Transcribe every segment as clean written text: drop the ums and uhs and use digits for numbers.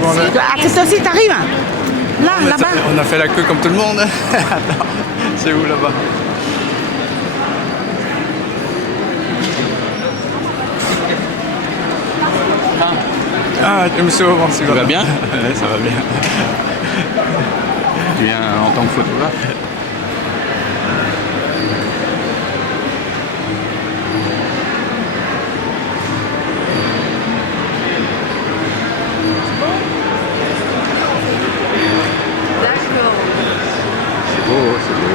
seconde. Ah, toi aussi, t'arrives? Là, là-bas? On a fait la queue comme tout le monde. Attends, c'est où là-bas? Ah, monsieur Aubin, tu vas bien? Ouais, ça va bien. Tu viens en tant que photographe? C'est beau, c'est beau.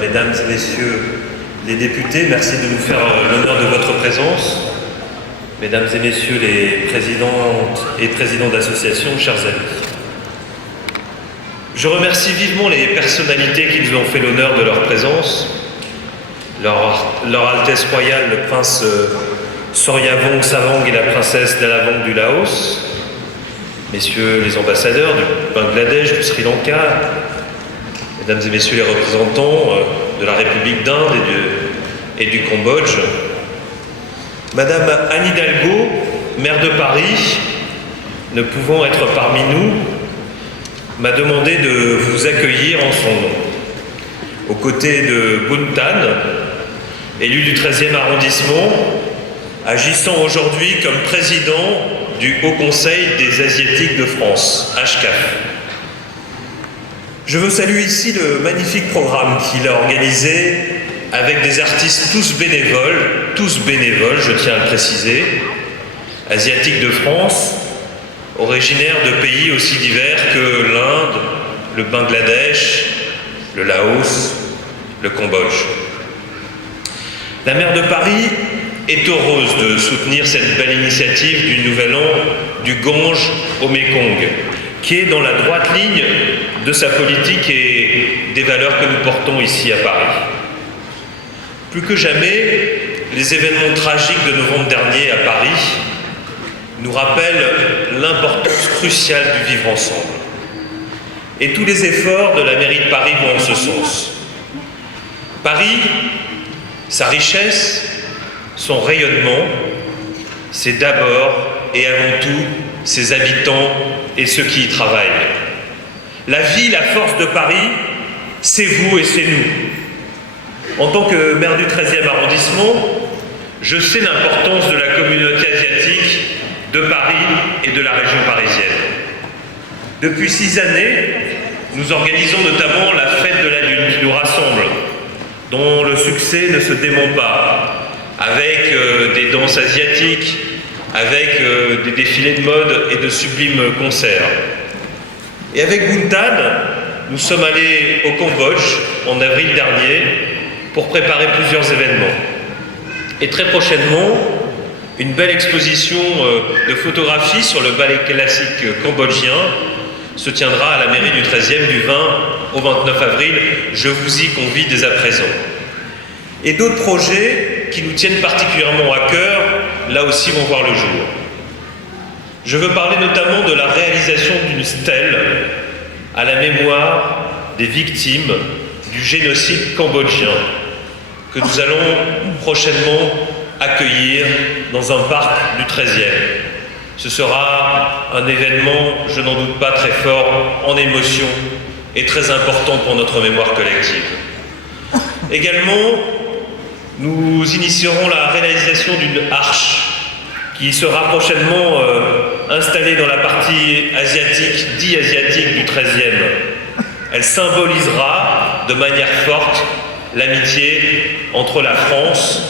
Mesdames et messieurs les députés, merci de nous faire l'honneur de votre présence. Mesdames et messieurs les présidentes et présidents d'associations, chers amis. Je remercie vivement les personnalités qui nous ont fait l'honneur de leur présence. Leur Altesse Royale, le prince Soryavong Savang et la princesse Dalavong du Laos, messieurs les ambassadeurs du Bangladesh, du Sri Lanka, mesdames et messieurs les représentants de la République d'Inde et du Cambodge, Madame Anne Hidalgo, maire de Paris, ne pouvant être parmi nous, m'a demandé de vous accueillir en son nom. Aux côtés de Buntan, élu du 13e arrondissement, agissant aujourd'hui comme président du Haut Conseil des Asiatiques de France, HCAF. Je veux saluer ici le magnifique programme qu'il a organisé avec des artistes tous bénévoles, je tiens à le préciser, asiatiques de France, originaires de pays aussi divers que l'Inde, le Bangladesh, le Laos, le Cambodge. La maire de Paris est heureuse de soutenir cette belle initiative du Nouvel An du Gange au Mékong, qui est dans la droite ligne de sa politique et des valeurs que nous portons ici à Paris. Plus que jamais, les événements tragiques de novembre dernier à Paris nous rappellent l'importance cruciale du vivre ensemble. Et tous les efforts de la mairie de Paris vont en ce sens. Paris, sa richesse, son rayonnement, c'est d'abord et avant tout ses habitants et ceux qui y travaillent. La vie, la force de Paris, c'est vous et c'est nous. En tant que maire du 13e arrondissement, je sais l'importance de la communauté asiatique de Paris et de la région parisienne. Depuis 6 années, nous organisons notamment la Fête de la Lune qui nous rassemble, dont le succès ne se dément pas, avec des danses asiatiques, avec des défilés de mode et de sublimes concerts. Et avec Buntan, nous sommes allés au Cambodge en avril dernier pour préparer plusieurs événements. Et très prochainement, une belle exposition de photographies sur le ballet classique cambodgien se tiendra à la mairie du 13e du 20 au 29 avril. Je vous y convie dès à présent. Et d'autres projets qui nous tiennent particulièrement à cœur, là aussi, vont voir le jour. Je veux parler notamment de la réalisation d'une stèle à la mémoire des victimes du génocide cambodgien que nous allons prochainement accueillir dans un parc du 13e. Ce sera un événement, je n'en doute pas, très fort en émotion et très important pour notre mémoire collective. Également, nous initierons la réalisation d'une arche qui sera prochainement installée dans la partie asiatique, dit asiatique du 13e. Elle symbolisera de manière forte l'amitié entre la France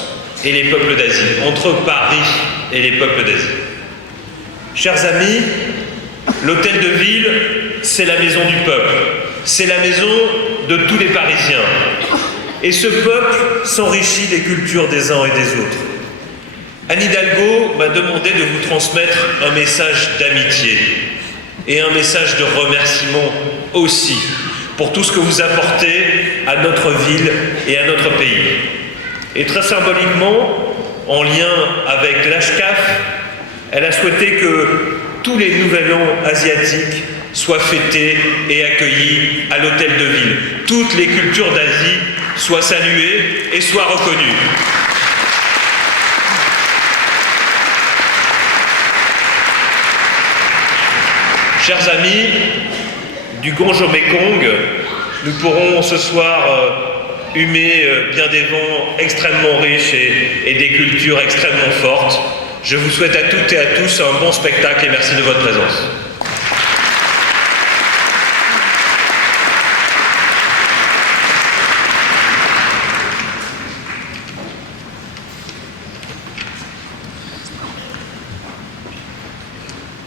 et les peuples d'Asie, entre Paris et les peuples d'Asie. Chers amis, l'hôtel de ville, c'est la maison du peuple, c'est la maison de tous les Parisiens. Et ce peuple s'enrichit des cultures des uns et des autres. Anne Hidalgo m'a demandé de vous transmettre un message d'amitié et un message de remerciement aussi pour tout ce que vous apportez à notre ville et à notre pays. Et très symboliquement, en lien avec l'HCAF, elle a souhaité que tous les Nouvel An asiatiques soient fêtés et accueillis à l'hôtel de ville. Toutes les cultures d'Asie soient saluées et soient reconnues. Chers amis, du Gange au Mékong, nous pourrons ce soir humer bien des vents extrêmement riches et des cultures extrêmement fortes. Je vous souhaite à toutes et à tous un bon spectacle et merci de votre présence.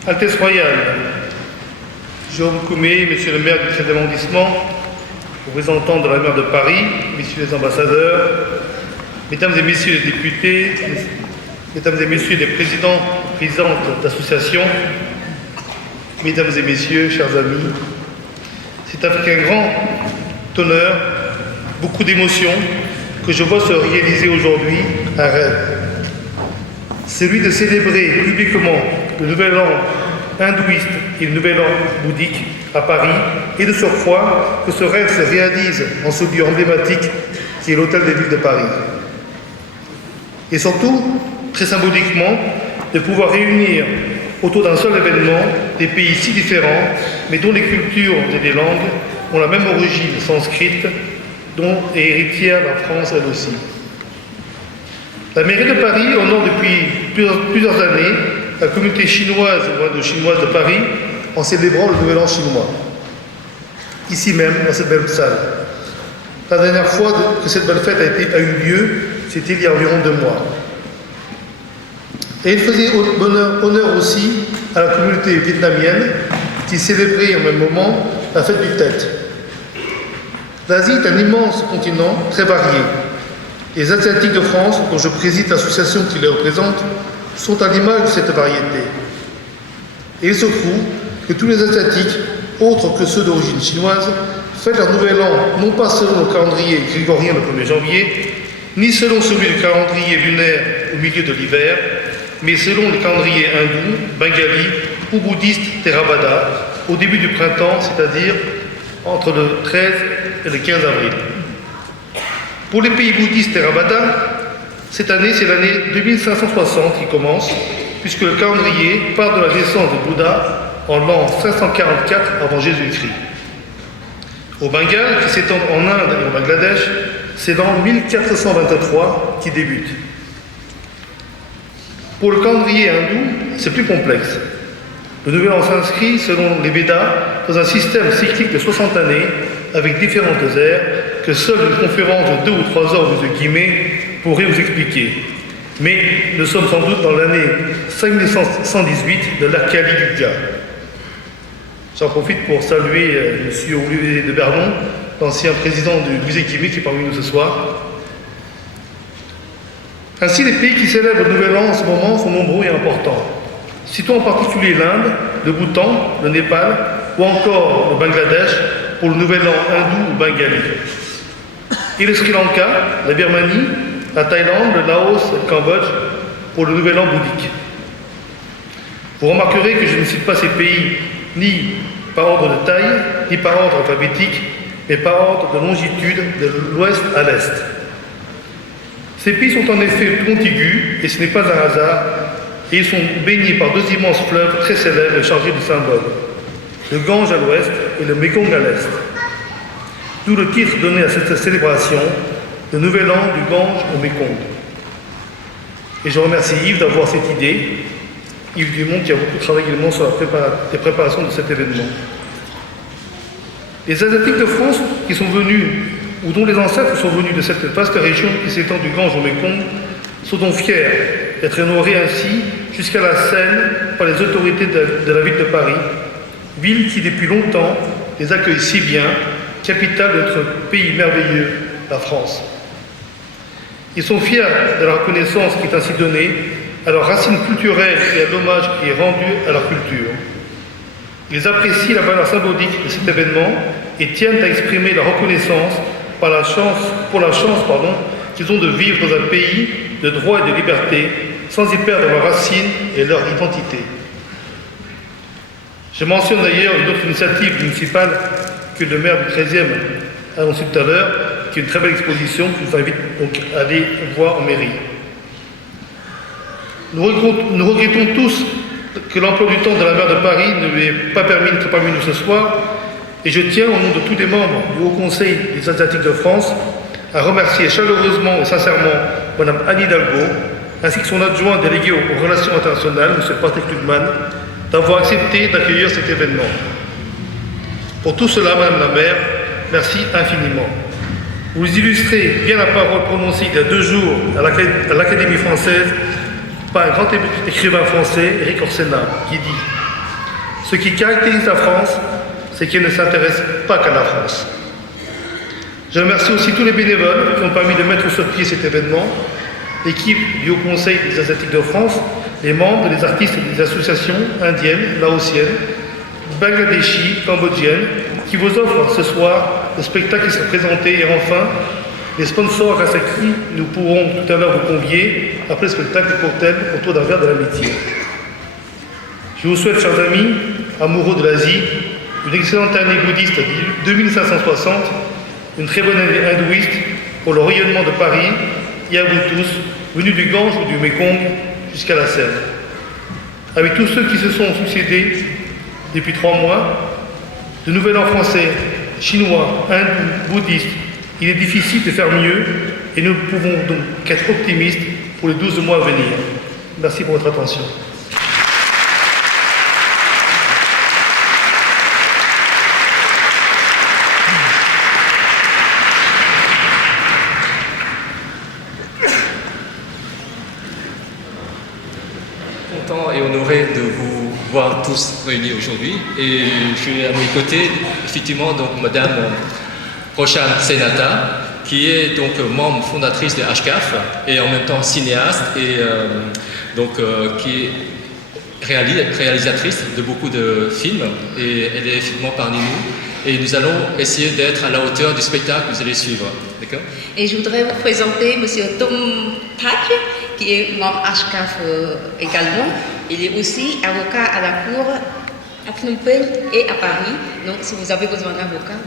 Altesse royale, Jérôme Koumé, monsieur le maire du 13e arrondissement, représentant de la maire de Paris, messieurs les ambassadeurs, mesdames et messieurs les députés, mesdames et messieurs les présidents, présidentes d'associations, mesdames et messieurs, chers amis, c'est avec un grand honneur, beaucoup d'émotions, que je vois se réaliser aujourd'hui un rêve. Celui de célébrer publiquement le Nouvel An hindouiste et le Nouvel An bouddhique à Paris, et de surcroît que ce rêve se réalise en ce lieu emblématique qui est l'Hôtel des Villes de Paris. Et surtout, très symboliquement, de pouvoir réunir autour d'un seul événement des pays si différents, mais dont les cultures et les langues ont la même origine sanscrite, dont est héritière la France elle aussi. La mairie de Paris honore depuis plusieurs années la communauté chinoise ou indo-chinoise de Paris en célébrant le Nouvel An chinois. Ici même, dans cette belle salle. La dernière fois que cette belle fête a eu lieu, c'était il y a environ 2 mois. Et il faisait honneur aussi à la communauté vietnamienne qui célébrait au même moment la fête du Tet. L'Asie est un immense continent très varié. Les Asiatiques de France, dont je préside l'association qui les représente, sont à l'image de cette variété. Et il se trouve que tous les Asiatiques, autres que ceux d'origine chinoise, fêtent leur Nouvel An non pas selon le calendrier grégorien le 1er janvier, ni selon celui du calendrier lunaire au milieu de l'hiver, mais selon le calendrier hindou, bengali ou bouddhiste Theravada, au début du printemps, c'est-à-dire entre le 13 et le 15 avril. Pour les pays bouddhistes Theravada, cette année, c'est l'année 2560 qui commence, puisque le calendrier part de la naissance de Bouddha en l'an 544 avant Jésus-Christ. Au Bengale, qui s'étend en Inde et au Bangladesh, c'est l'an 1423 qui débute. Pour le calendrier hindou, c'est plus complexe. Le nouvel an s'inscrit, selon les Védas, dans un système cyclique de 60 années, avec différentes ères, que seule une conférence de 2 ou 3 heures de guillemets pourrait vous expliquer. Mais nous sommes sans doute dans l'année 5118 de l'ère Kali Yuga. J'en profite pour saluer M. Olivier de Berlon, l'ancien président du musée Guillemets qui est parmi nous ce soir. Ainsi, les pays qui célèbrent le Nouvel An en ce moment sont nombreux et importants. Citons en particulier l'Inde, le Bhoutan, le Népal ou encore le Bangladesh pour le Nouvel An hindou ou bengali. Et le Sri Lanka, la Birmanie, la Thaïlande, le Laos et le Cambodge pour le Nouvel An bouddhique. Vous remarquerez que je ne cite pas ces pays ni par ordre de taille, ni par ordre alphabétique, mais par ordre de longitude de l'ouest à l'est. Ces pays sont en effet contigus, et ce n'est pas un hasard, et ils sont baignés par 2 immenses fleuves très célèbres et chargés de symboles, le Gange à l'ouest et le Mékong à l'est. D'où le titre donné à cette célébration, le Nouvel An du Gange au Mékong. Et je remercie Yves d'avoir cette idée, Yves Dumont qui a beaucoup travaillé également sur les préparations de cet événement. Les Asiatiques de France qui sont venus, ou dont les ancêtres sont venus de cette vaste région qui s'étend du Gange au Mékong, sont donc fiers d'être honorés ainsi jusqu'à la Seine par les autorités de la ville de Paris, ville qui depuis longtemps les accueille si bien, capitale de notre pays merveilleux, la France. Ils sont fiers de la reconnaissance qui est ainsi donnée à leurs racines culturelles et à l'hommage qui est rendu à leur culture. Ils apprécient la valeur symbolique de cet événement et tiennent à exprimer leur reconnaissance pour la chance qu'ils ont de vivre dans un pays de droit et de liberté sans y perdre leurs racines et leur identité. Je mentionne d'ailleurs une autre initiative municipale que le maire du 13e a annoncé tout à l'heure, qui est une très belle exposition que je vous invite donc à aller voir en mairie. Nous regrettons tous que l'emploi du temps de la maire de Paris ne lui ait pas permis d'être parmi nous ce soir, et je tiens, au nom de tous les membres du Haut Conseil des Asiatiques de France, à remercier chaleureusement et sincèrement Mme Anne Hidalgo, ainsi que son adjoint délégué aux relations internationales, M. Patrick Lugman, d'avoir accepté d'accueillir cet événement. Pour tout cela, Madame la maire, merci infiniment. Vous illustrez bien la parole prononcée il y a 2 jours à l'Académie française par un grand écrivain français, Éric Orsena, qui dit « Ce qui caractérise la France, c'est qu'elle ne s'intéresse pas qu'à la France. » Je remercie aussi tous les bénévoles qui ont permis de mettre sur pied cet événement, l'équipe du Haut Conseil des Asiatiques de France, les membres, les artistes des associations indiennes, laotiennes, bangladeshis, cambodgiennes, qui vous offrent ce soir le spectacle qui sera présenté, et enfin, les sponsors grâce à qui nous pourrons tout à l'heure vous convier, après le spectacle cocktail autour d'un verre de l'amitié. Je vous souhaite, chers amis, amoureux de l'Asie, une excellente année bouddhiste 2560, une très bonne année hindouiste pour le rayonnement de Paris et à vous tous, venus du Gange ou du Mékong jusqu'à la Seine. Avec tous ceux qui se sont succédés depuis 3 mois, de Nouvel An français, chinois, hindous, bouddhistes, il est difficile de faire mieux et nous ne pouvons donc qu'être optimistes pour les 12 mois à venir. Merci pour votre attention. Content et honoré de vous voir tous réunis aujourd'hui. Et je suis à mes côtés, effectivement, donc Madame Roshan Senata, qui est donc membre fondatrice de HCAF et en même temps cinéaste et qui est réalisatrice de beaucoup de films, et elle est effectivement parmi nous. Et nous allons essayer d'être à la hauteur du spectacle que vous allez suivre. D'accord ? Et je voudrais vous présenter M. Tom Thach, qui est membre HCAF également. Il est aussi avocat à la Cour à Phnom Penh et à Paris. Donc, si vous avez besoin d'un avocat.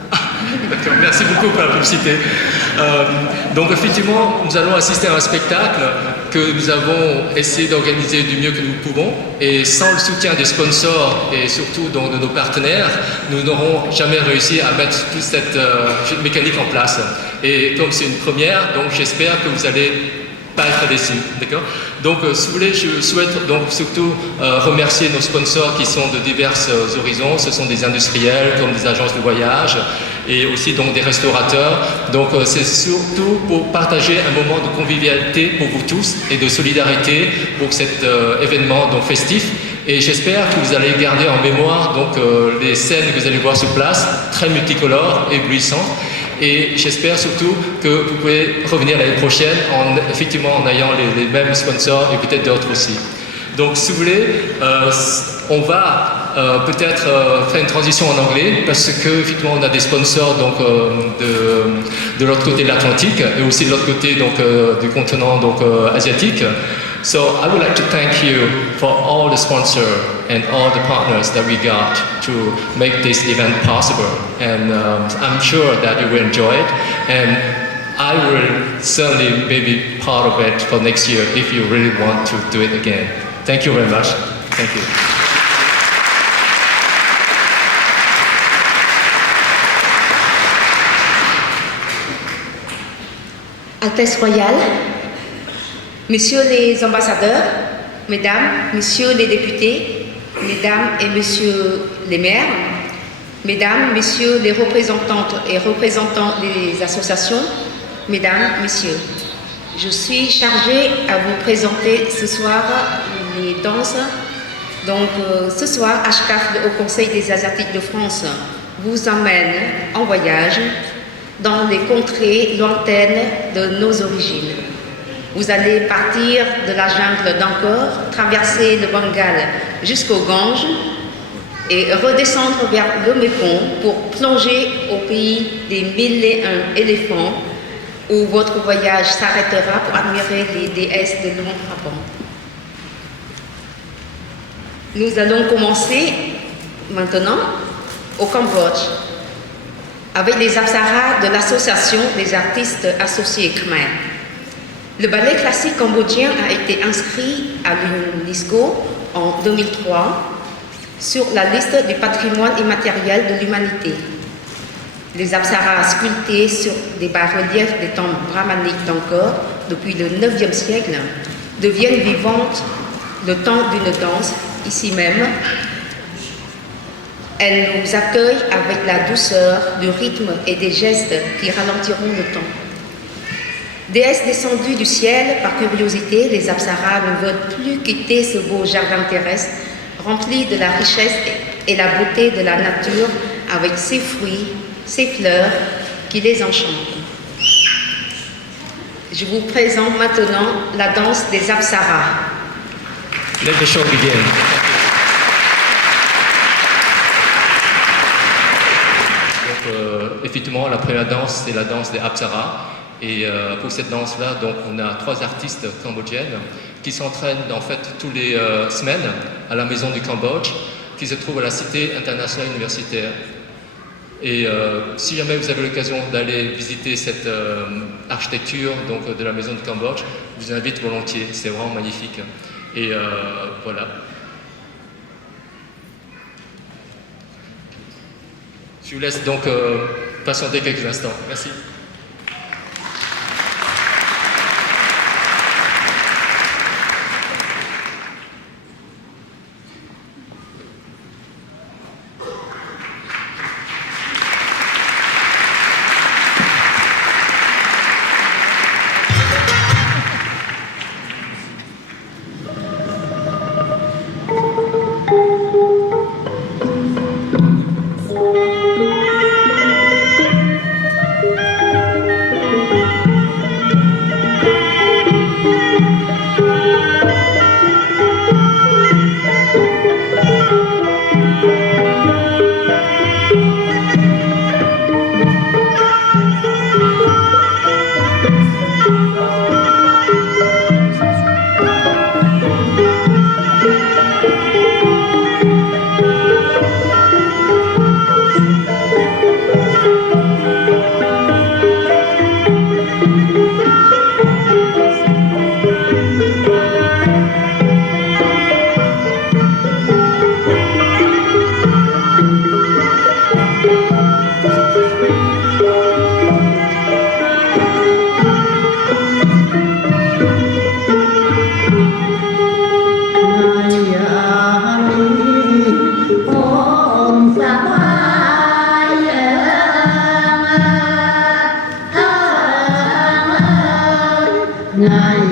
D'accord, merci beaucoup pour la publicité. Donc, effectivement, nous allons assister à un spectacle que nous avons essayé d'organiser du mieux que nous pouvons. Et sans le soutien des sponsors et surtout donc, de nos partenaires, nous n'aurons jamais réussi à mettre toute cette mécanique en place. Et comme c'est une première, donc j'espère que vous allez pas être déçus, d'accord? Donc, si vous voulez, je souhaite donc surtout remercier nos sponsors qui sont de divers horizons. Ce sont des industriels comme des agences de voyage et aussi donc des restaurateurs. Donc, c'est surtout pour partager un moment de convivialité pour vous tous et de solidarité pour cet événement donc festif. Et j'espère que vous allez garder en mémoire donc les scènes que vous allez voir sur place, très multicolores et bruissantes. Et j'espère surtout que vous pouvez revenir l'année prochaine effectivement en ayant les mêmes sponsors et peut-être d'autres aussi. Donc si vous voulez, on va peut-être faire une transition en anglais parce que effectivement on a des sponsors donc, de l'autre côté de l'Atlantique et aussi de l'autre côté donc, du continent donc, asiatique. So I would like to thank you for all the sponsors and all the partners that we got to make this event possible. And I'm sure that you will enjoy it. And I will certainly maybe part of it for next year if you really want to do it again. Thank you very much. Thank you. Altesse royale, Messieurs les ambassadeurs, Mesdames, Messieurs les députés, Mesdames et Messieurs les maires, Mesdames, Messieurs les représentantes et représentants des associations, Mesdames, Messieurs, je suis chargée à vous présenter ce soir les danses. Donc ce soir, HCAF, au Conseil des Asiatiques de France, vous emmène en voyage dans les contrées lointaines de nos origines. Vous allez partir de la jungle d'Angkor, traverser le Bengale jusqu'au Gange et redescendre vers le Mékong pour plonger au pays des 1001 éléphants où votre voyage s'arrêtera pour admirer les déesses de l'eau frappant. Nous allons commencer maintenant au Cambodge avec les apsaras de l'Association des artistes associés Khmer. Le ballet classique cambodgien a été inscrit à l'UNESCO en 2003 sur la liste du patrimoine immatériel de l'humanité. Les apsaras sculptés sur des bas-reliefs des temples brahmaniques d'Angkor depuis le 9e siècle deviennent vivantes le temps d'une danse, ici même. Elles nous accueillent avec la douceur du rythme et des gestes qui ralentiront le temps. Déesses descendues du ciel, par curiosité, les apsaras ne veulent plus quitter ce beau jardin terrestre, rempli de la richesse et la beauté de la nature, avec ses fruits, ses fleurs, qui les enchantent. Je vous présente maintenant la danse des apsaras. Let the show begin. Donc, effectivement, la première danse, c'est la danse des apsaras. Et pour cette danse-là, donc, on a 3 artistes cambodgiennes qui s'entraînent en fait toutes les semaines à la Maison du Cambodge, qui se trouve à la Cité internationale universitaire. Et si jamais vous avez l'occasion d'aller visiter cette architecture donc, de la Maison du Cambodge, je vous invite volontiers, c'est vraiment magnifique. Et voilà. Je vous laisse donc patienter quelques instants. Merci. Yeah.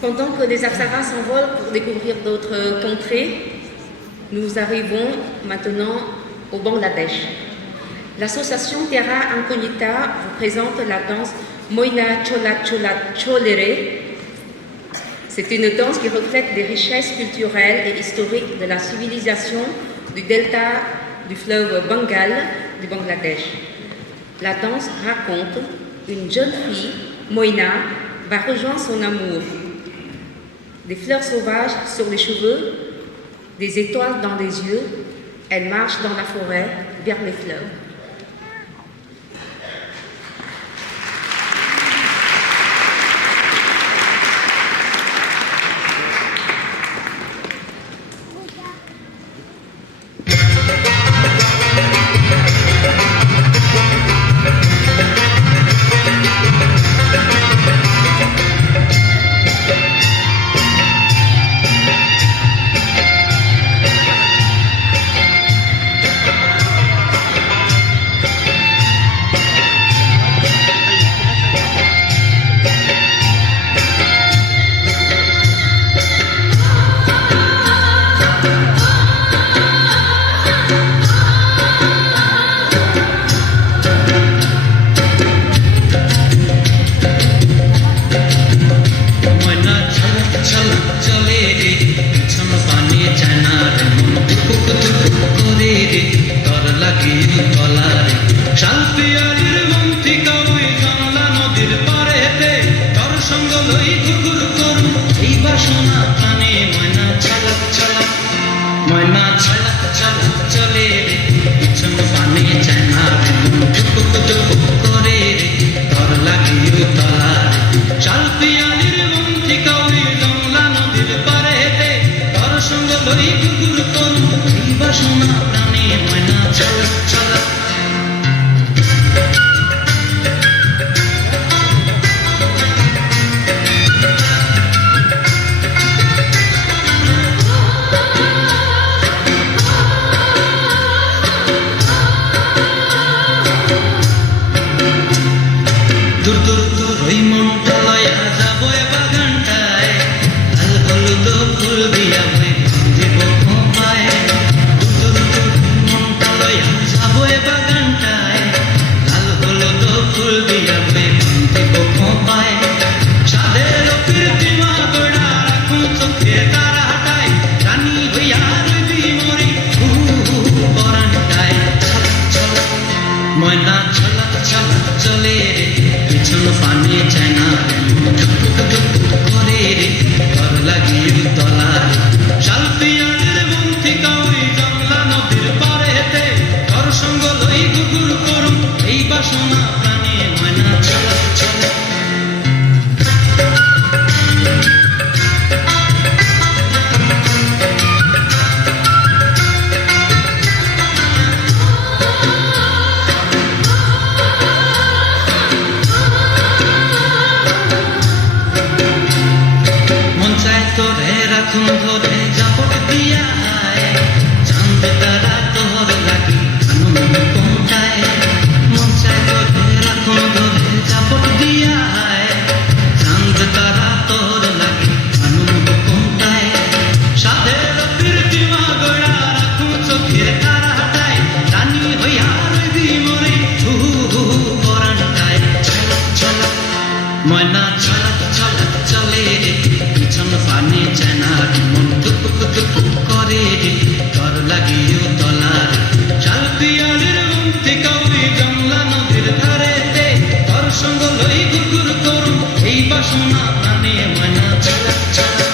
Pendant que les Apsaras s'envolent pour découvrir d'autres contrées, nous arrivons maintenant au Bangladesh. L'association Terra Incognita vous présente la danse Moina Chola Chola Cholere. C'est une danse qui reflète des richesses culturelles et historiques de la civilisation du delta du fleuve Bengal du Bangladesh. La danse raconte une jeune fille, Moina, va rejoindre son amour. Des fleurs sauvages sur les cheveux, des étoiles dans les yeux, elle marche dans la forêt vers les fleuves. ময়না ছলাক ছলাক চলে রে পিছন পানে চেনার মন টুকুক টুকুক করে রে ঘর লাগিও তলার শাল পিয়ালির গুমতি কাউরি জমলা নদীর ধারেতে ঘর সঙ্গ লই গুরগুর করুন এই বাসনা প্রাণে ময়না ছলাক ছলাক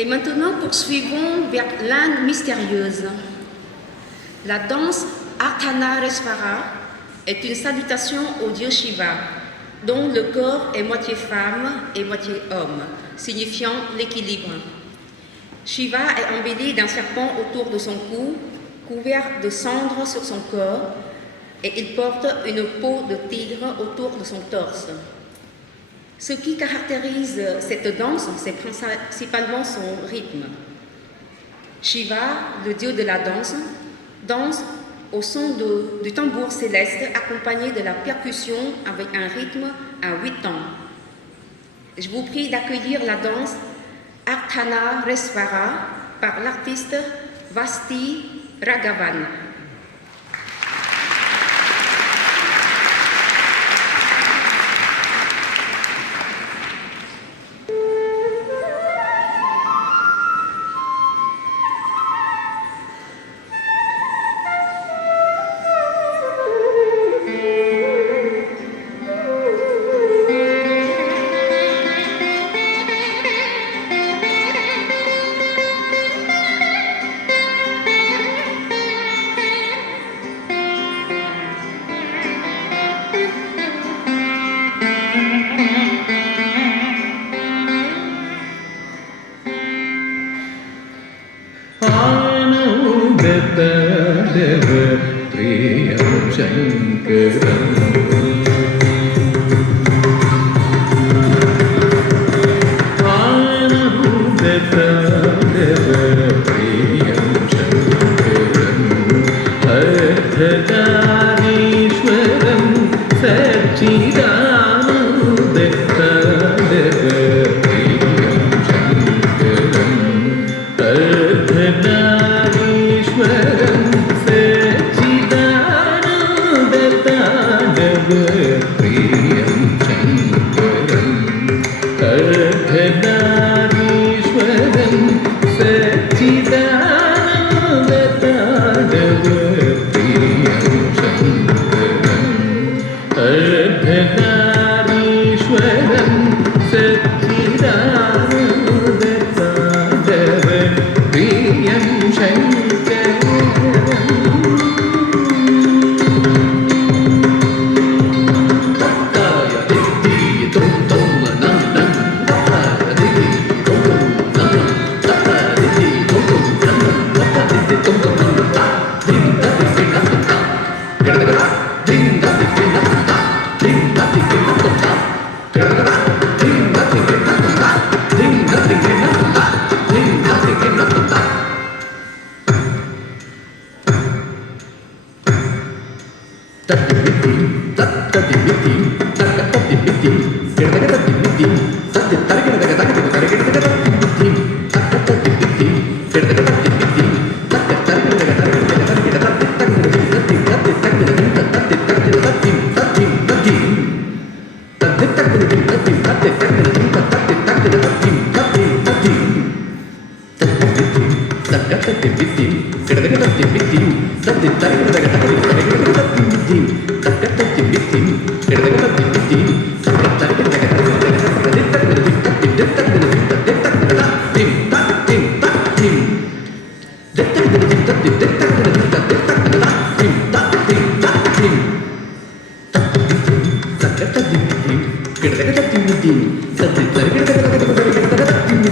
Et maintenant, poursuivons vers l'Inde mystérieuse. La danse Ardhanaresvara est une salutation au dieu Shiva, dont le corps est moitié femme et moitié homme, signifiant l'équilibre. Shiva est embelli d'un serpent autour de son cou, couvert de cendres sur son corps, et il porte une peau de tigre autour de son torse. Ce qui caractérise cette danse, c'est principalement son rythme. Shiva, le dieu de la danse, danse au son du tambour céleste accompagné de la percussion avec un rythme à 8 temps. Je vous prie d'accueillir la danse Ardhanaresvara par l'artiste Vasti Raghavan.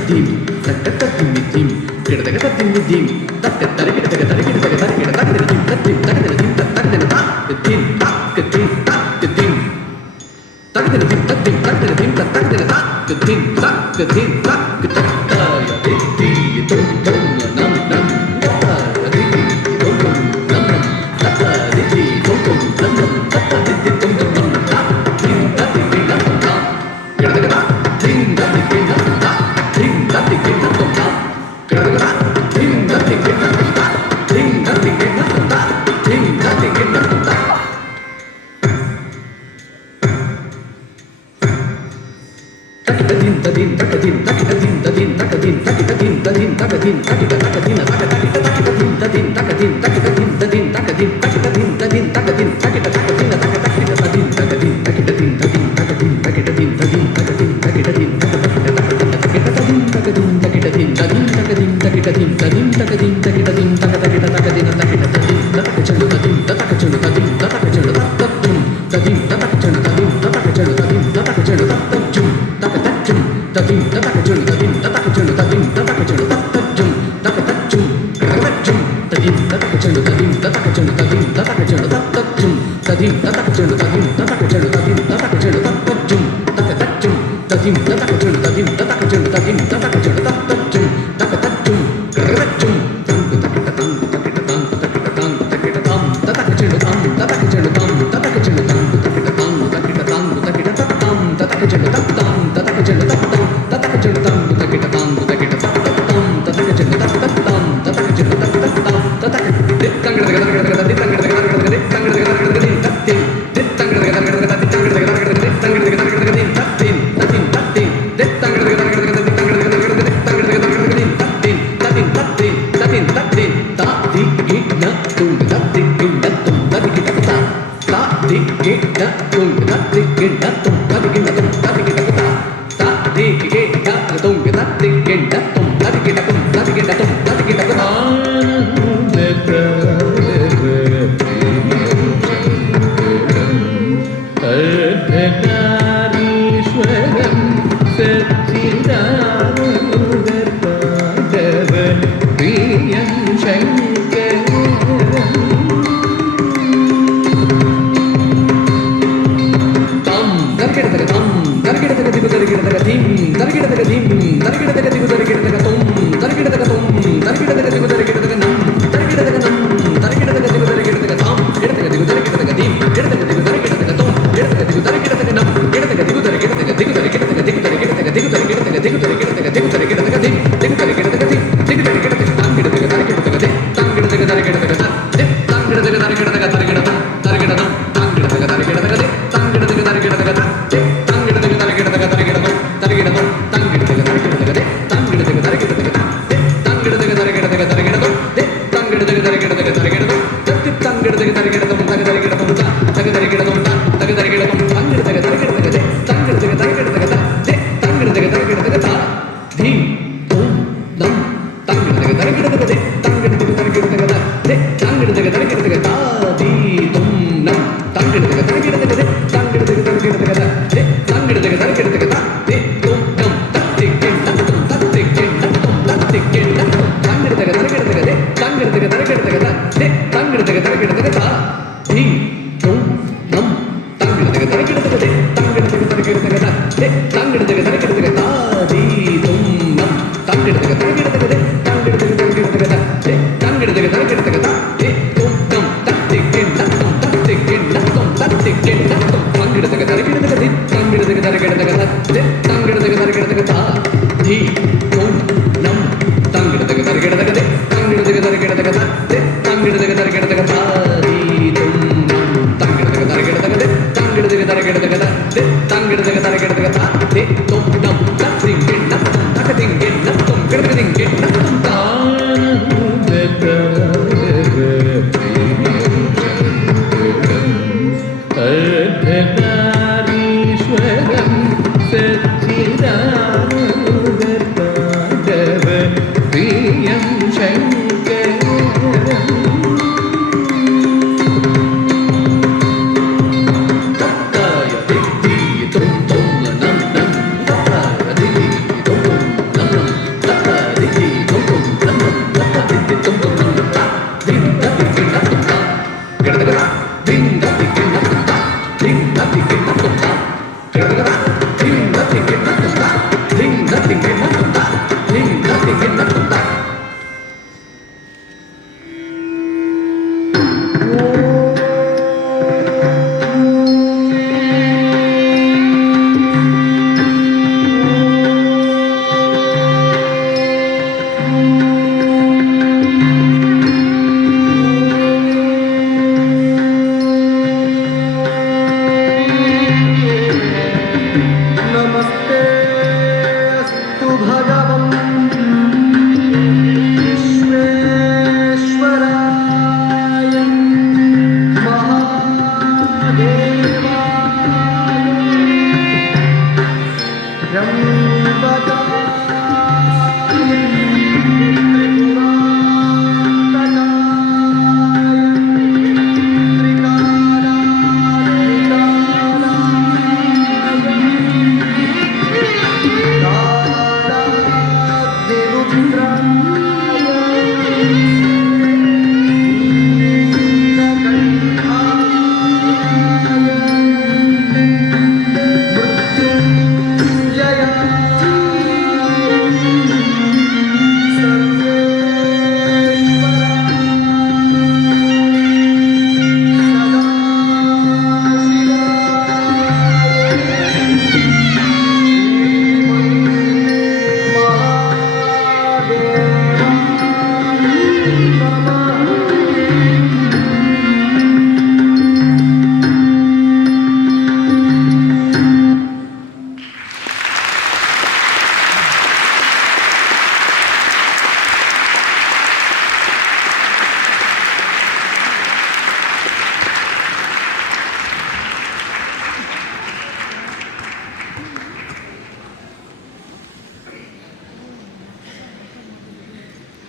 Dim, धी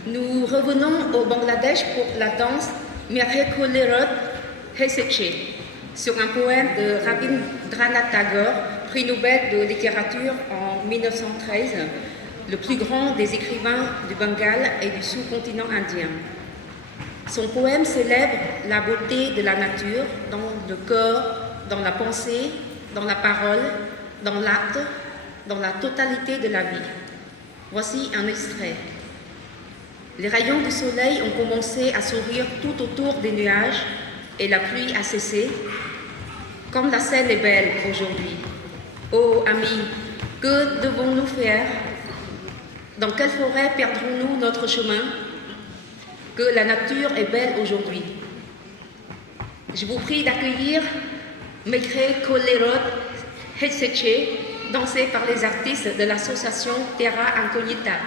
Nous revenons au Bangladesh pour la danse Mere Kolerot Heseche, sur un poème de Rabindranath Tagore, prix Nobel de littérature en 1913, le plus grand des écrivains du Bengale et du sous-continent indien. Son poème célèbre la beauté de la nature dans le corps, dans la pensée, dans la parole, dans l'acte, dans la totalité de la vie. Voici un extrait. Les rayons du soleil ont commencé à sourire tout autour des nuages et la pluie a cessé. Comme la scène est belle aujourd'hui. Oh amis, que devons-nous faire? Dans quelle forêt perdrons-nous notre chemin? Que la nature est belle aujourd'hui. Je vous prie d'accueillir Mere Kolerot Heseche, dansé par les artistes de l'association Terra Incognita.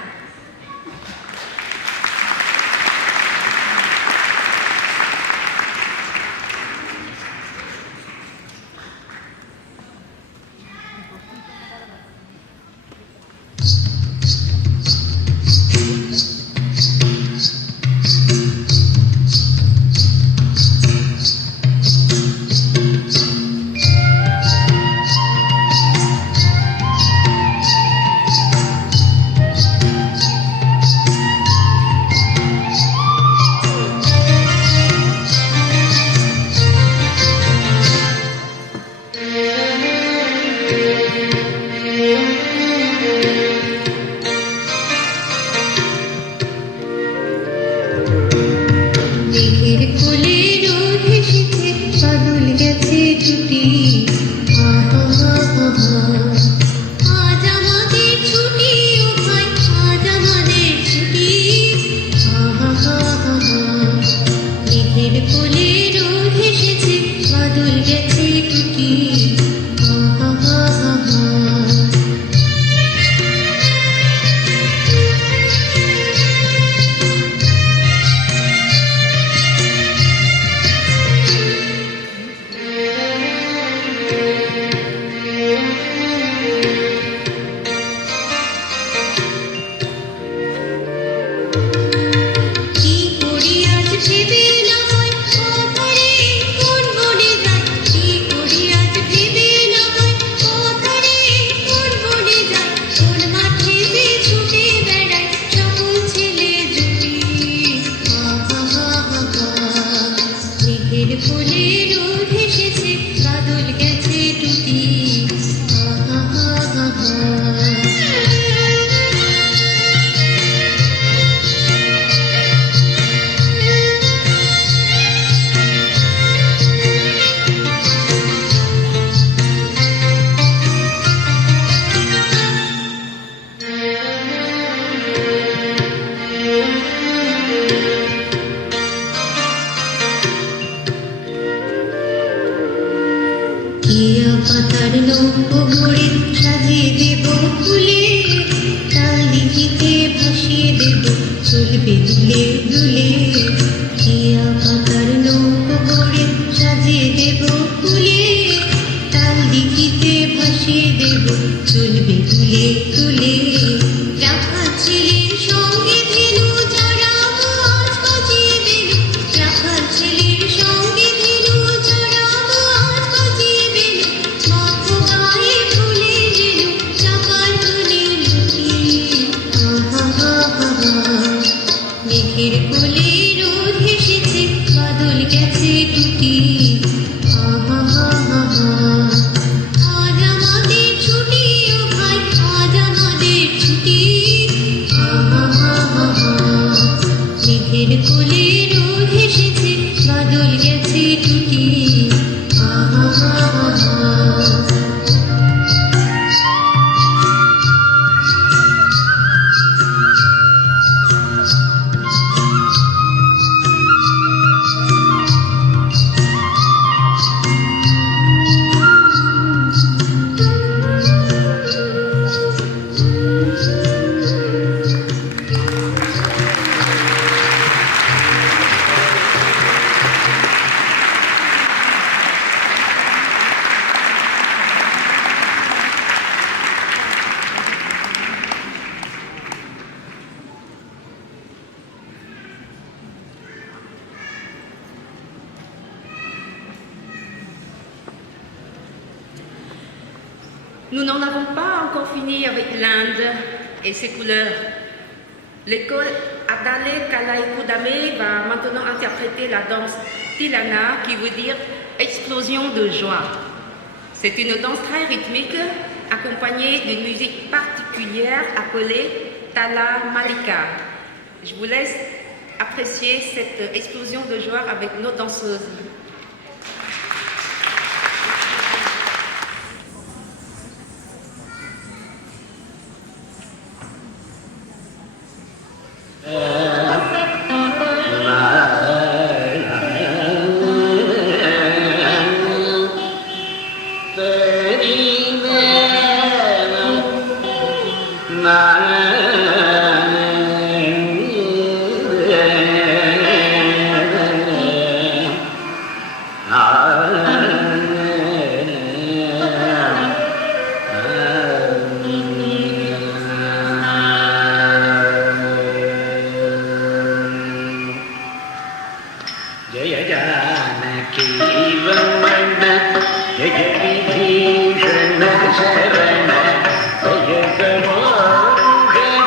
ভাসিয়ে দেব চলবে দুলে দুলে টিয়া পাতার নৌকো করে সাজিয়ে দেব ফুলে তাল দিঘিতে ভাসিয়ে দেব চলবে দুলে দুলে রাখা ছেলের সঙ্গে ধেনু যারা আজ বাজিয়ে দিল রাখা ছেলের সঙ্গে ধেনু যারা আজ বাজিয়ে দিল মাথো গায়ে ফুলে যেন চাকার ধনে লুটিয়ে আহা হা হা হা মেঘের কোলে রোদ হেসেছে বাদল গেছে টুটি আহা হা হা হা আজ আমাদের ছুটি ও ভাই আজ আমাদের ছুটি আহা হা হা হা মেঘের কোলে রোদ হেসেছে বাদল গেছে টুটি আহা হা হা হা Nous n'en avons pas encore fini avec l'Inde et ses couleurs. L'école Adale Kalai Kudame va maintenant interpréter la danse Tilana qui veut dire explosion de joie. C'est une danse très rythmique accompagnée d'une musique particulière appelée Tala Malika. Je vous laisse apprécier cette explosion de joie avec nos danseuses.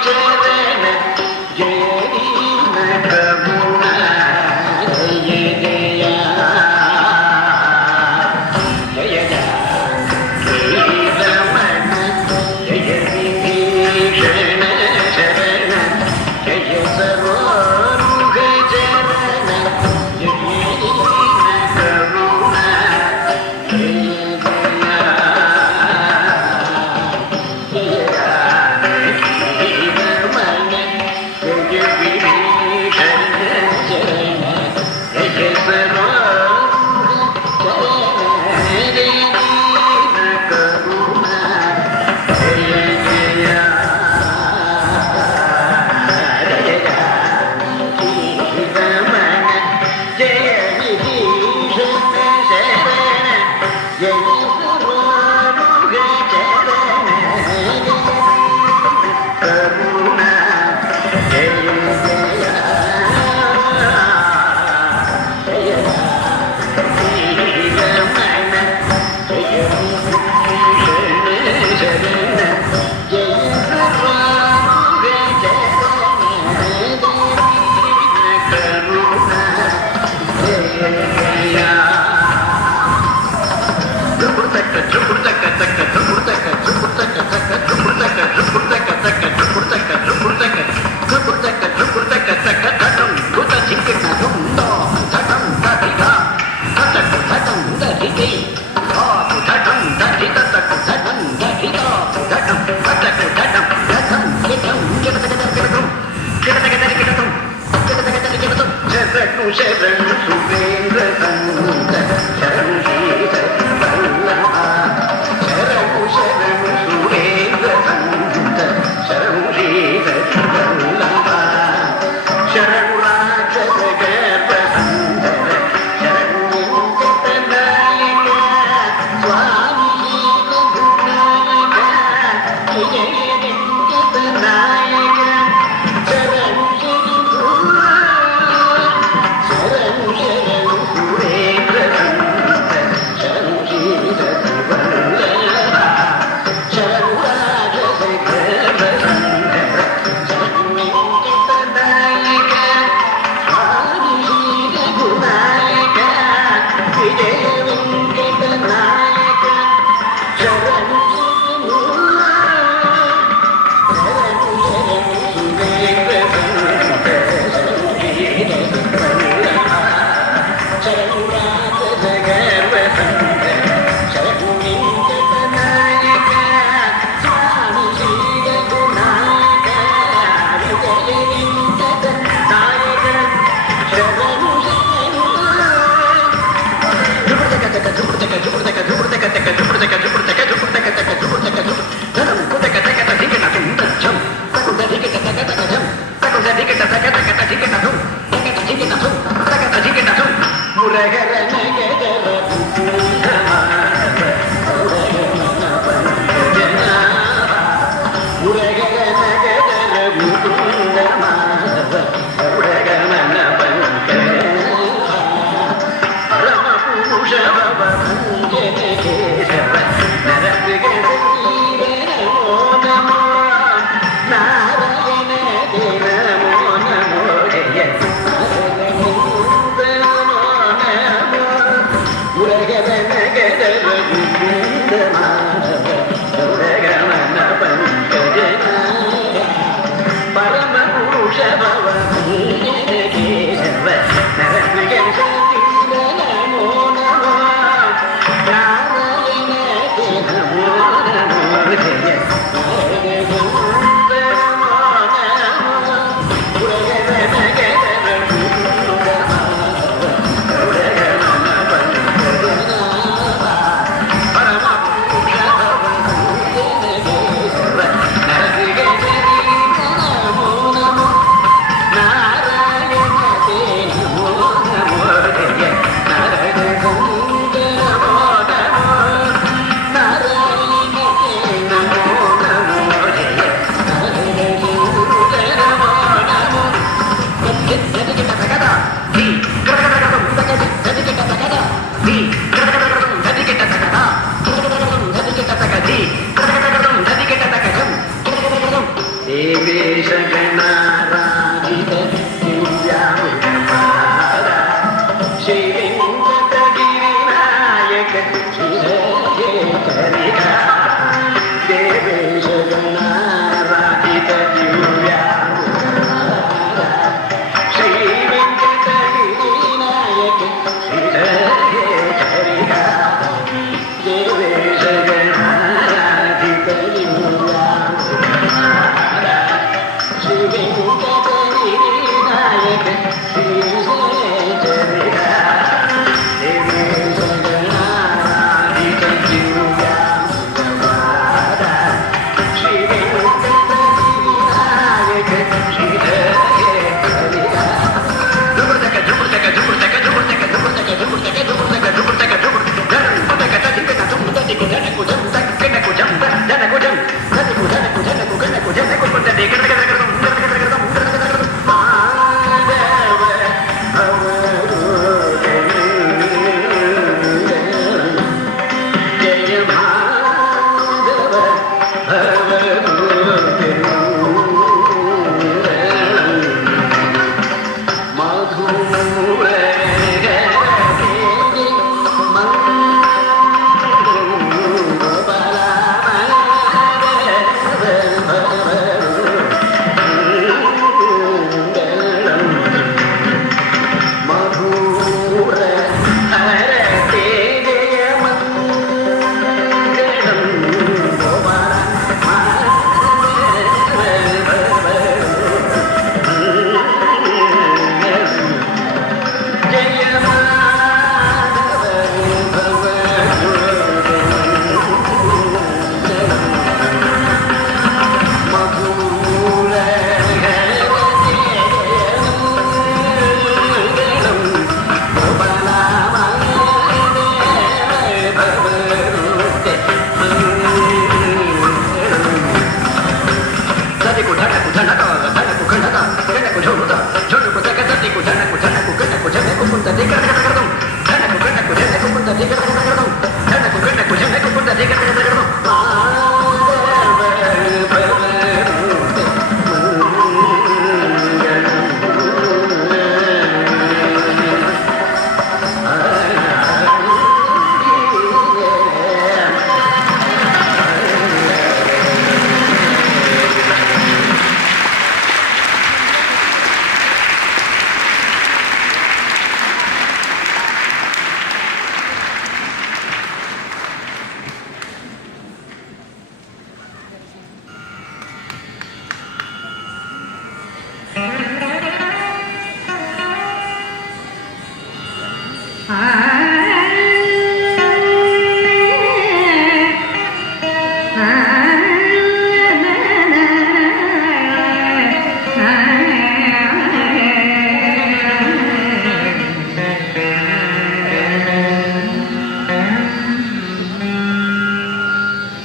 Jai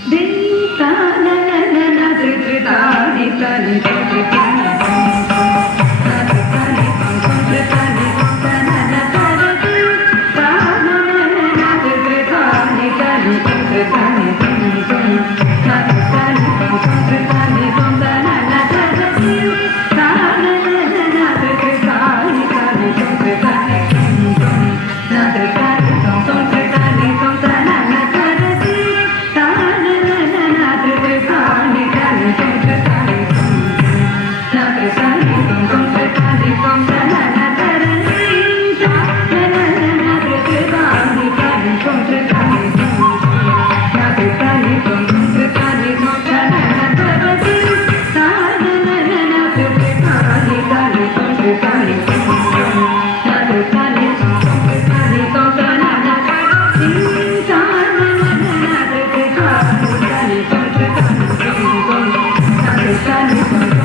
Dita na na na na, dita dita dita dita. Thank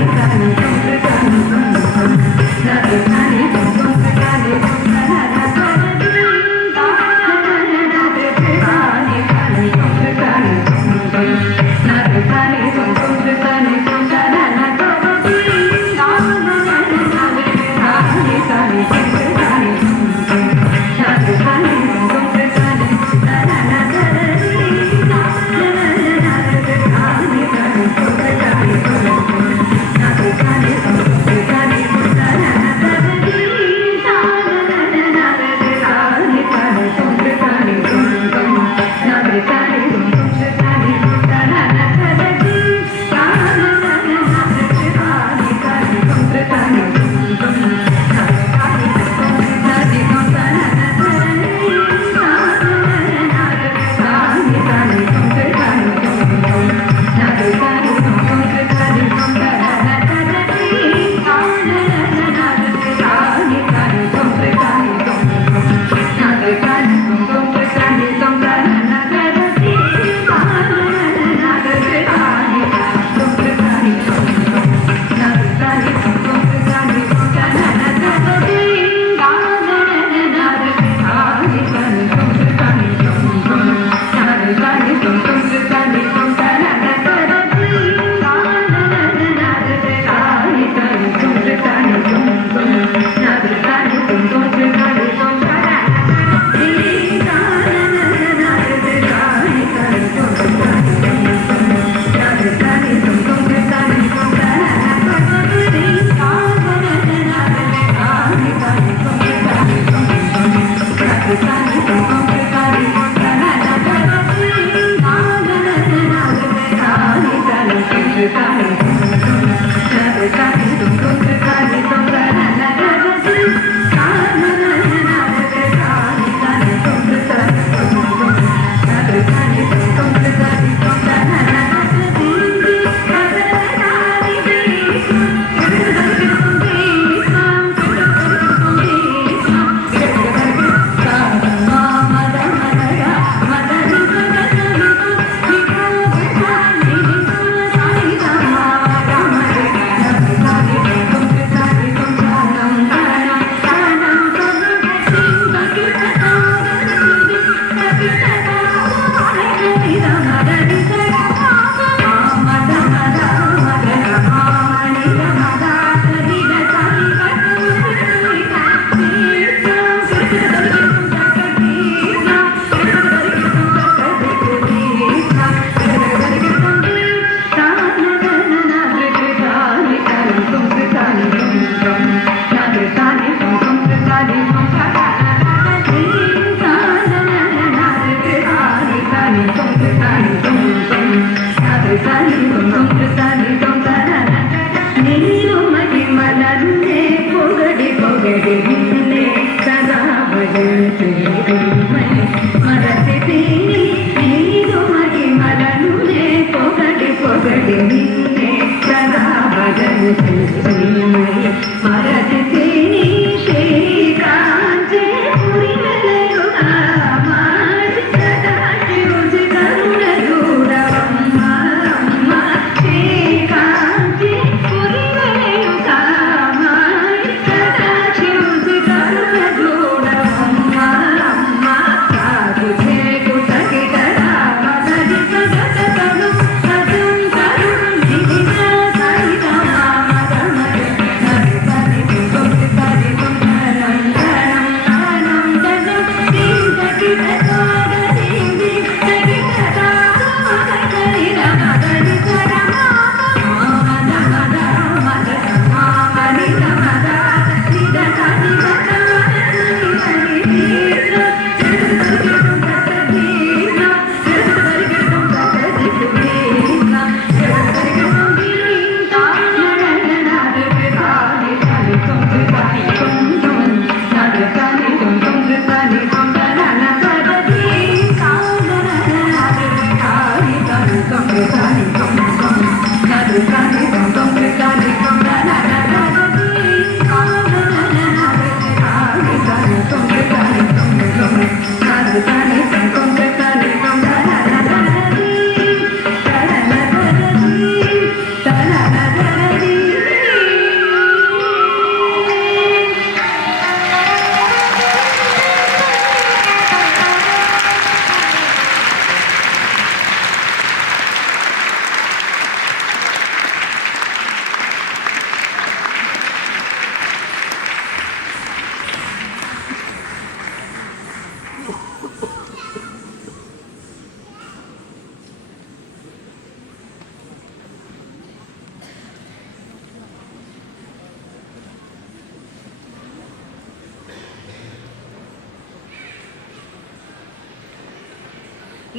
you.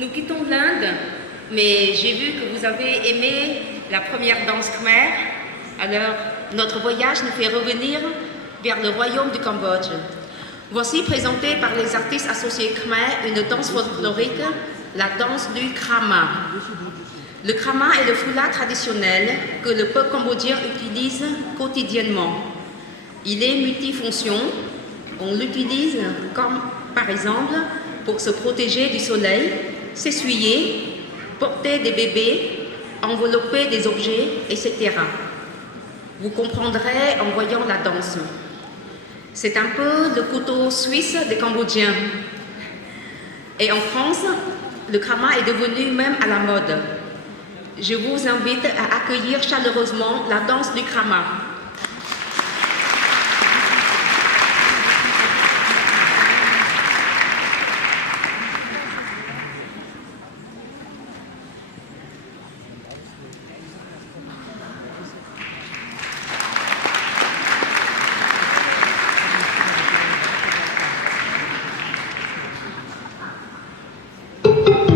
nous quittons l'Inde, mais j'ai vu que vous avez aimé la première danse khmer. Alors, notre voyage nous fait revenir vers le royaume du Cambodge. Voici présentée par les artistes associés khmer une danse folklorique, la danse du krama. Le krama est le foulard traditionnel que le peuple cambodgien utilise quotidiennement. Il est multifonction. On l'utilise comme, par exemple, pour se protéger du soleil, s'essuyer, porter des bébés, envelopper des objets, etc. Vous comprendrez en voyant la danse. C'est un peu le couteau suisse des Cambodgiens. Et en France, le krama est devenu même à la mode. Je vous invite à accueillir chaleureusement la danse du krama. Thank you.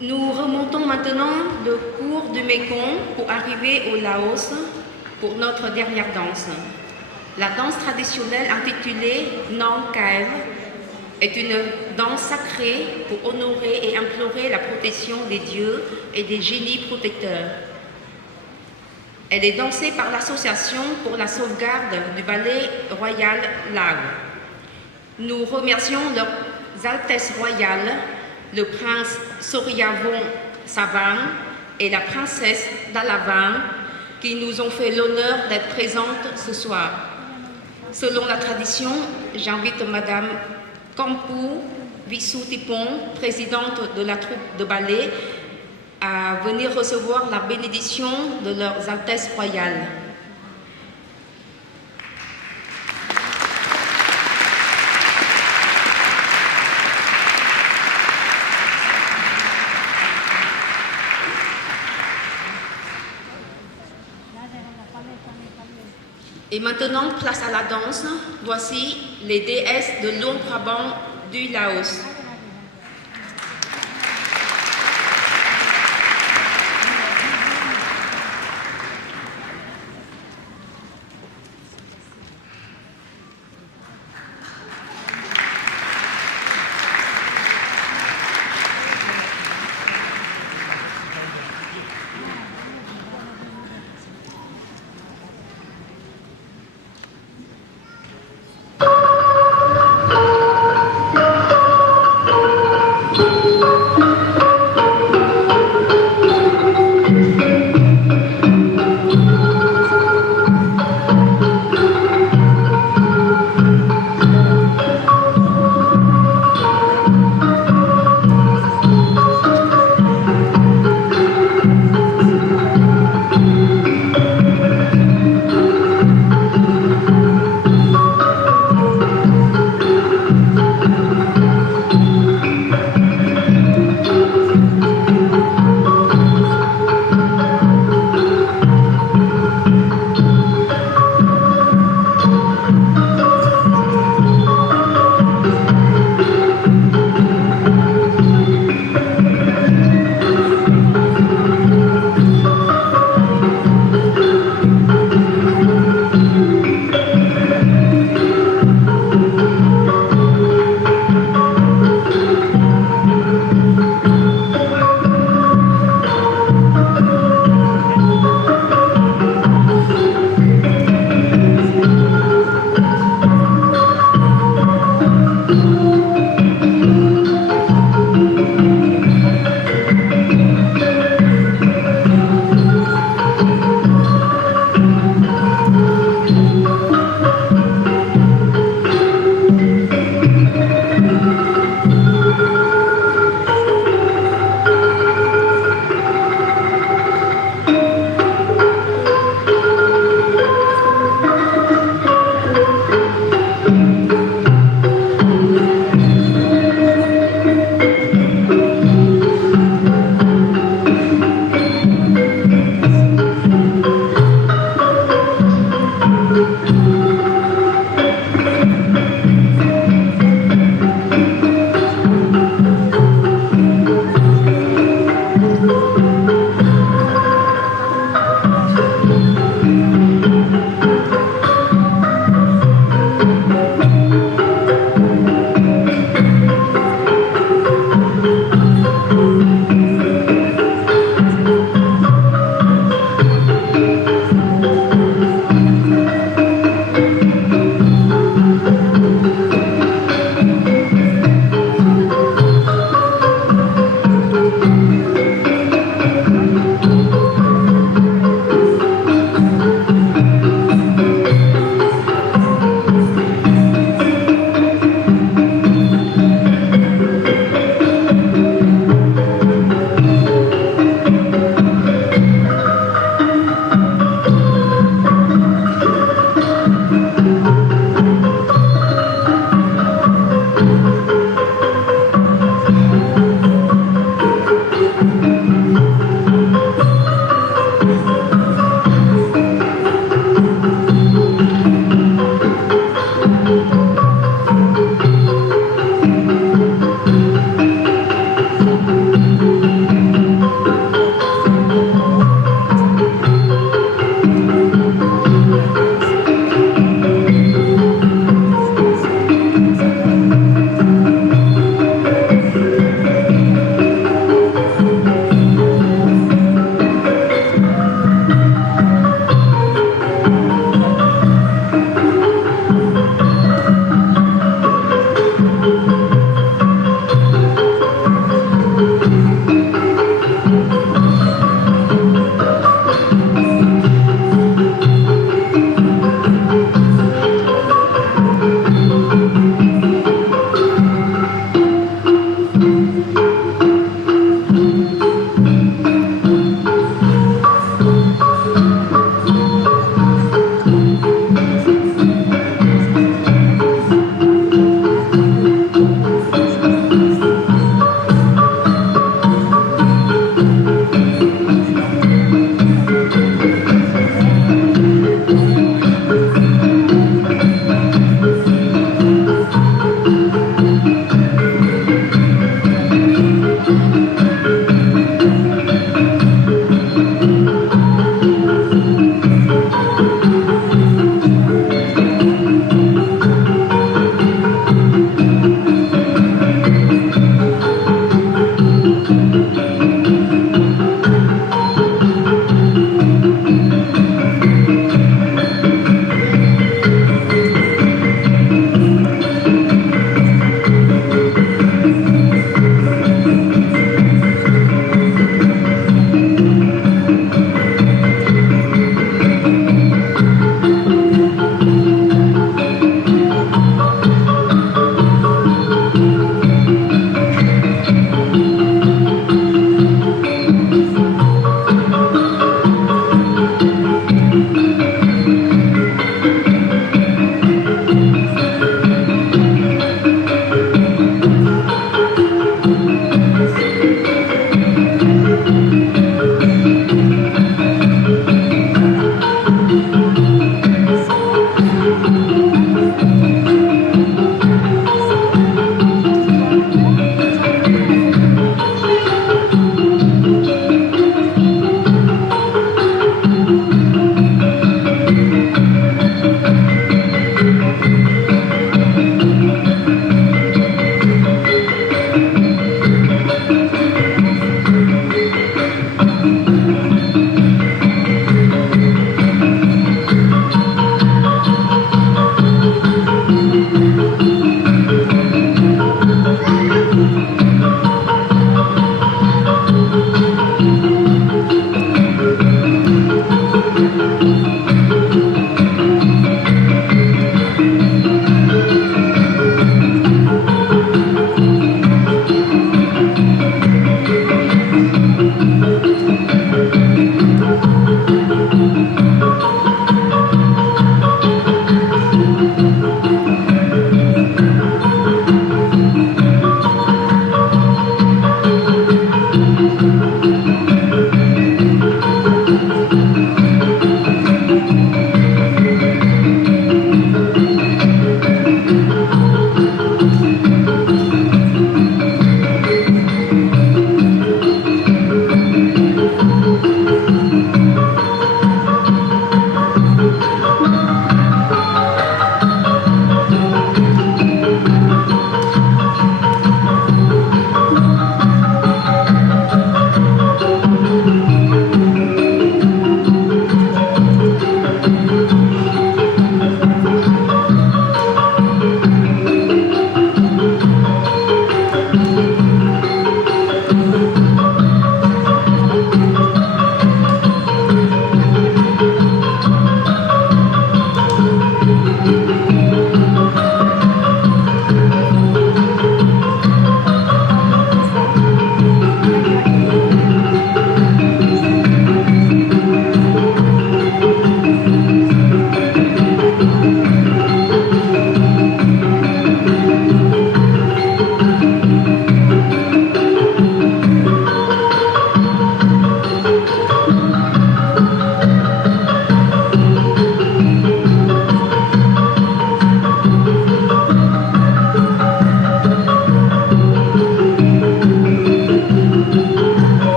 Nous remontons maintenant le cours du Mekong pour arriver au Laos pour notre dernière danse. La danse traditionnelle intitulée Nong Kaev est une danse sacrée pour honorer et implorer la protection des dieux et des génies protecteurs. Elle est dansée par l'Association pour la sauvegarde du ballet royal Lao. Nous remercions leurs Altesses royales, le prince Soryavong Savang et la princesse Dalavang, qui nous ont fait l'honneur d'être présentes ce soir. Selon la tradition, j'invite Madame Kampu Visuttipong, présidente de la troupe de ballet, à venir recevoir la bénédiction de leurs Altesses royales. Et maintenant, place à la danse. Voici les déesses de Luang Prabang du Laos.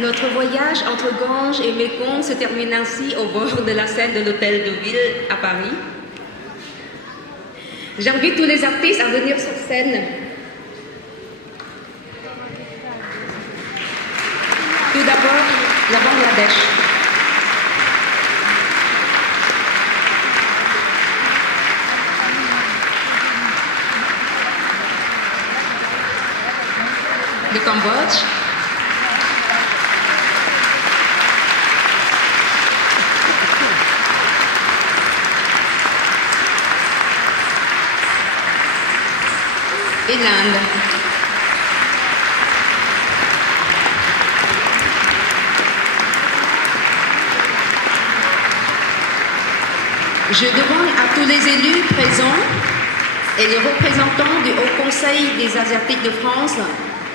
Notre voyage entre Ganges et Mekong se termine ainsi au bord de la scène de l'Hôtel de Ville à Paris. J'invite tous les artistes à venir sur scène. Tout d'abord, la Bangladesh. Le Cambodge. Et l'Inde. Je demande à tous les élus présents et les représentants du Haut Conseil des Asiatiques de France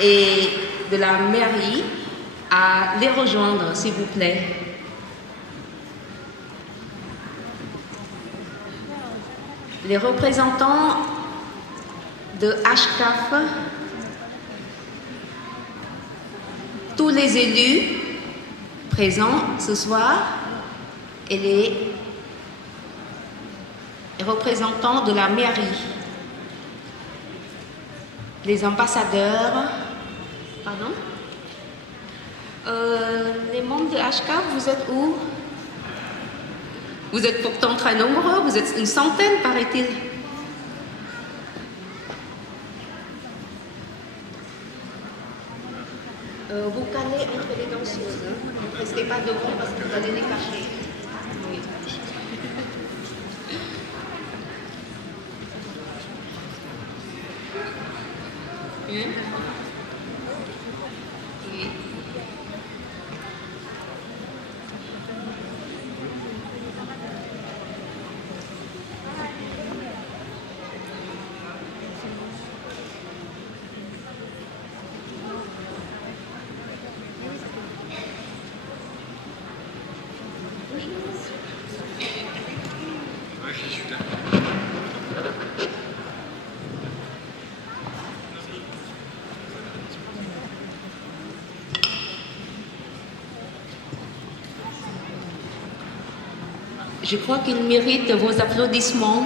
et de la mairie à les rejoindre, s'il vous plaît. Les représentants de HCAF, tous les élus présents ce soir et les représentants de la mairie, les ambassadeurs, pardon, les membres de HCAF, vous êtes où? Vous êtes pourtant très nombreux, vous êtes une centaine, paraît-il. Vous calez entre les danseuses, hein. Ne restez pas devant parce que vous allez les cacher. Oui. Hein? Oui. Je crois qu'il mérite vos applaudissements.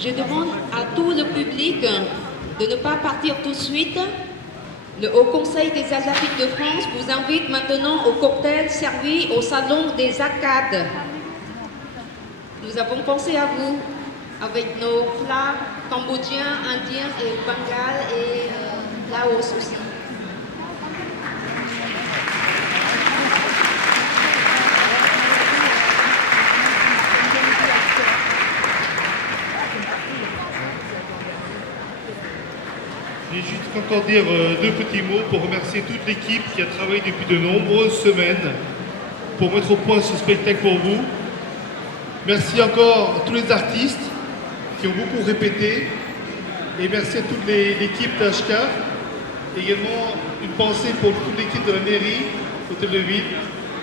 Je demande à tout le public de ne pas partir tout de suite. Le Haut Conseil des Asiatiques de France vous invite maintenant au cocktail servi au Salon des Arcades. Nous avons pensé à vous avec nos plats cambodgiens, indiens et bengal et Laos aussi. Je vais juste encore dire deux petits mots pour remercier toute l'équipe qui a travaillé depuis de nombreuses semaines pour mettre au point ce spectacle pour vous. Merci encore à tous les artistes qui ont beaucoup répété et merci à toute l'équipe d'HK. Également une pensée pour toute l'équipe de la mairie, Hôtel de Ville,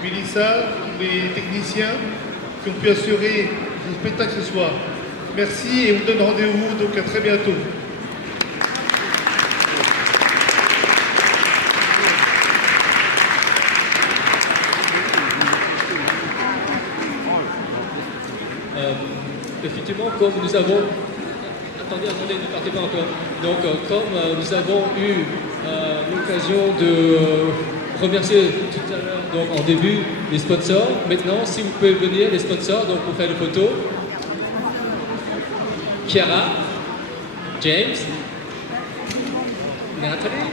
Mélissa, les techniciens qui ont pu assurer le spectacle ce soir. Merci et on vous donne rendez-vous donc à très bientôt. Effectivement, comme nous avons... Attendez, ne partez pas encore. Donc, comme nous avons eu l'occasion de remercier tout à l'heure, donc en début, les sponsors, maintenant, si vous pouvez venir, les sponsors, donc pour faire des photos, Chiara, James, Nathalie,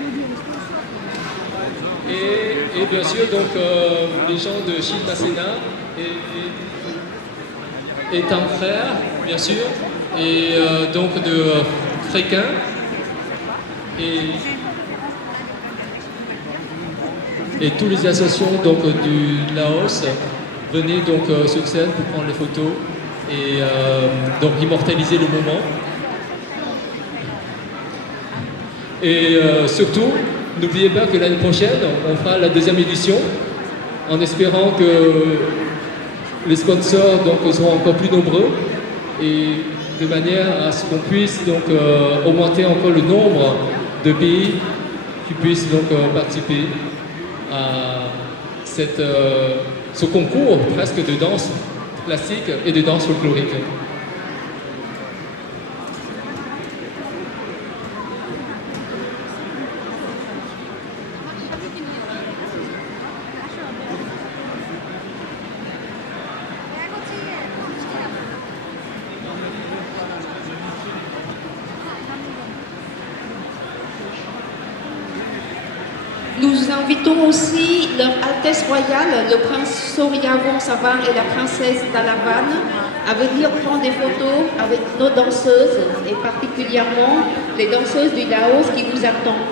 et bien sûr, donc, les gens de Chine Masséna et un frère, bien sûr, et donc de Fréquin, et tous les associations donc, du Laos venaient donc sur scène pour prendre les photos et donc immortaliser le moment. Et surtout, n'oubliez pas que l'année prochaine, on fera la deuxième édition, en espérant que les sponsors donc, seront encore plus nombreux et de manière à ce qu'on puisse donc, augmenter encore le nombre de pays qui puissent donc, participer à ce concours presque de danse classique et de danse folklorique. Nous invitons aussi leur Altesse Royale, le prince Soryavong Savang et la princesse Dalavan, à venir prendre des photos avec nos danseuses et particulièrement les danseuses du Laos qui vous attendent.